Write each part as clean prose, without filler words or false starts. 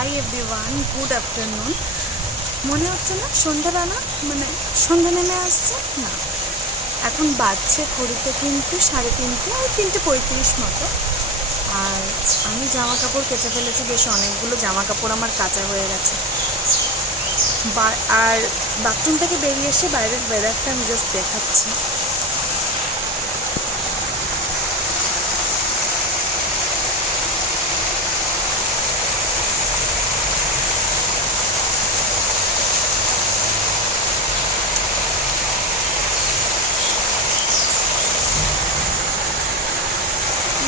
Hi everyone, good afternoon. মনে হচ্ছে না সন্ধ্যাবেলা, মানে সন্ধ্যা নেমে আসছে না। এখন বাজছে ঘড়িতে কিন্তু 3:30 আর 3:35 মতো। আর আমি জামা কাপড় কেচে ফেলেছি, বেশ অনেকগুলো জামা কাপড় আমার কাচা হয়ে গেছে। আর বাথরুম থেকে বেরিয়ে এসে বাইরের ওয়েদারটা আমি জাস্ট দেখাচ্ছি।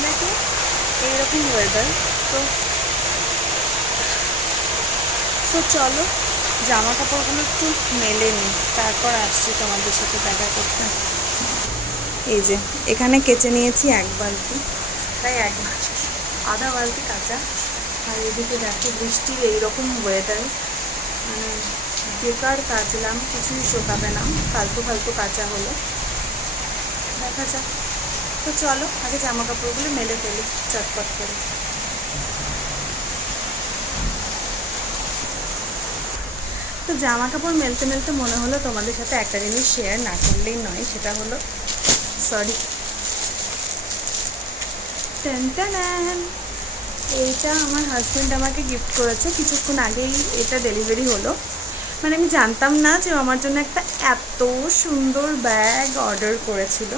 নাকি এইরকম ওয়েদার। তো চলো জামা কাপড়গুলো একটু মেলে নিই, তারপর আসছি তোমাদের সাথে দেখা করতে। এই যে এখানে কেচে নিয়েছি 1 বালতি, তাই আধা বালতি কাঁচা। আর এদিকে দেখো বৃষ্টির এইরকম ওয়েদার, মানে বেকার কাচলাম, কিছুই শোকাবে না, ফালতু ফালতু কাঁচা হলো। দেখা যাক। তো চলো আগে জামা কাপড়গুলো মেলে ফেলি চটপট করে। তো জামা কাপড় মেলতে মেলতে মনে হলো তোমাদের সাথে একটা জিনিস শেয়ার না করলেই নয়, সেটা হলো এইটা আমার হাজব্যান্ড আমাকে গিফট করেছে। কিছুক্ষণ আগেই এটা ডেলিভারি হলো। মানে আমি জানতাম না যে আমার জন্য একটা এত সুন্দর ব্যাগ অর্ডার করেছিল।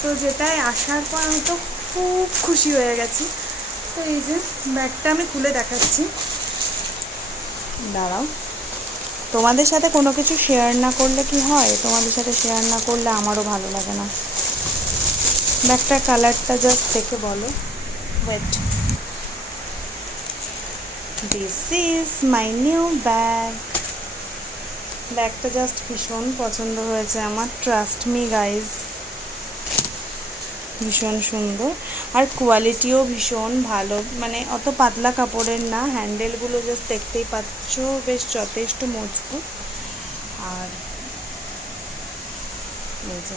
তো যেটাই আসার পর আমি তো খুব খুশি হয়ে গেছি। তো এই যে ব্যাগটা আমি খুলে দেখাচ্ছি, দাঁড়াও। তোমাদের সাথে কোনো কিছু শেয়ার না করলে কি হয়, তোমাদের সাথে শেয়ার না করলে আমারও ভালো লাগে না। ব্যাগটার কালারটা জাস্ট দেখে বলো। Wait, this is my new bag. ব্যাগটা জাস্ট ভীষণ পছন্দ হয়েছে আমার, ট্রাস্ট মি গাইজ। ভীষণ সুন্দর আর কোয়ালিটিও ভীষণ ভালো, মানে অত পাতলা কাপড়ের না। হ্যান্ডেলগুলো জাস্ট দেখতেই পাচ্ছ, বেশ যথেষ্ট মজবুত। আর এই যে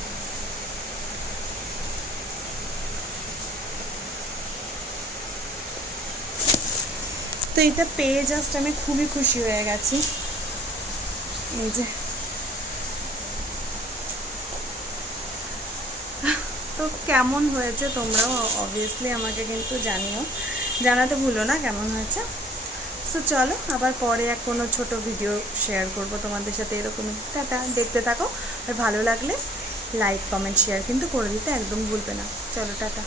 তো এটা পেয়ে জাস্ট আমি খুবই খুশি হয়ে গেছি। এই যে তো কেমন হয়েছে তোমরাও অবভিয়াসলি আমাকে কিন্তু জানাতে ভুলো না কেমন হয়েছে। সো চলো আবার পরে কোনো ছোট ভিডিও শেয়ার করব তোমাদের সাথে এরকমই। টাটা, দেখতে থাকো। আর ভালো লাগলে লাইক কমেন্ট শেয়ার কিন্তু করে দিতে একদম ভুলবে না। চলো টাটা।